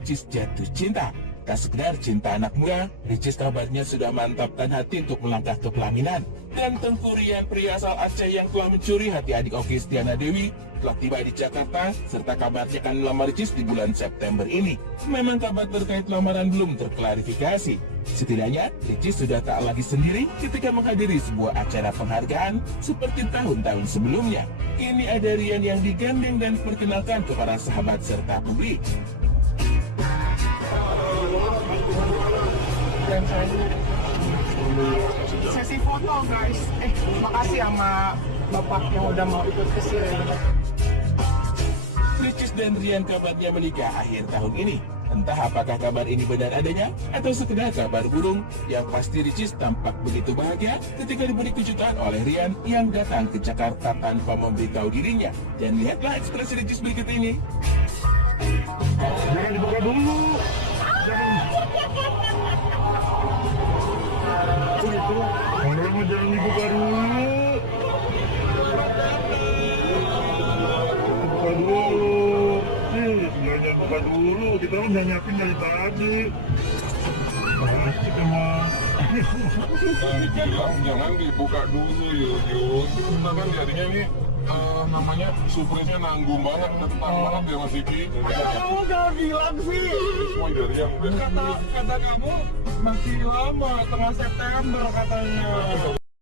Ricis jatuh cinta. Tak sekedar cinta anak muda, Ricis kabarnya sudah mantapkan hati untuk melangkah ke pelaminan. Dan Tengku Rian, pria asal Aceh yang telah mencuri hati adik Oki Stiana Dewi, telah tiba di Jakarta, serta kabarnya akan melamar Ricis di bulan September ini. Memang kabar terkait lamaran belum terklarifikasi. Setidaknya, Ricis sudah tak lagi sendiri ketika menghadiri sebuah acara penghargaan seperti tahun-tahun sebelumnya. Ini ada Rian yang digandeng dan perkenalkan ke para sahabat serta publik. Sesi foto guys. Makasih sama bapak yang udah mau ikut ke sini. Ricis dan Rian kabarnya menikah akhir tahun ini. Entah apakah kabar ini benar adanya atau sekedar kabar burung. Yang pasti Ricis tampak begitu bahagia ketika diberi kejutan oleh Rian yang datang ke Jakarta tanpa memberitahu dirinya. Dan lihatlah ekspresi Ricis berikut ini. Jangan dibuka dulu. Jangan jangan dibuka dulu. Buka dulu. Jangan buka dulu. Kita kan udah nyiapin dari tadi. Kita mah. Bilang jangan dibuka dulu Yun. Kita kan jadinya ini namanya surprise-nya nanggung banget, tentang banget ya Mas Diki. Kamu gak bilang sih. Semua dari yang Kata kamu masih lama, tengah September katanya.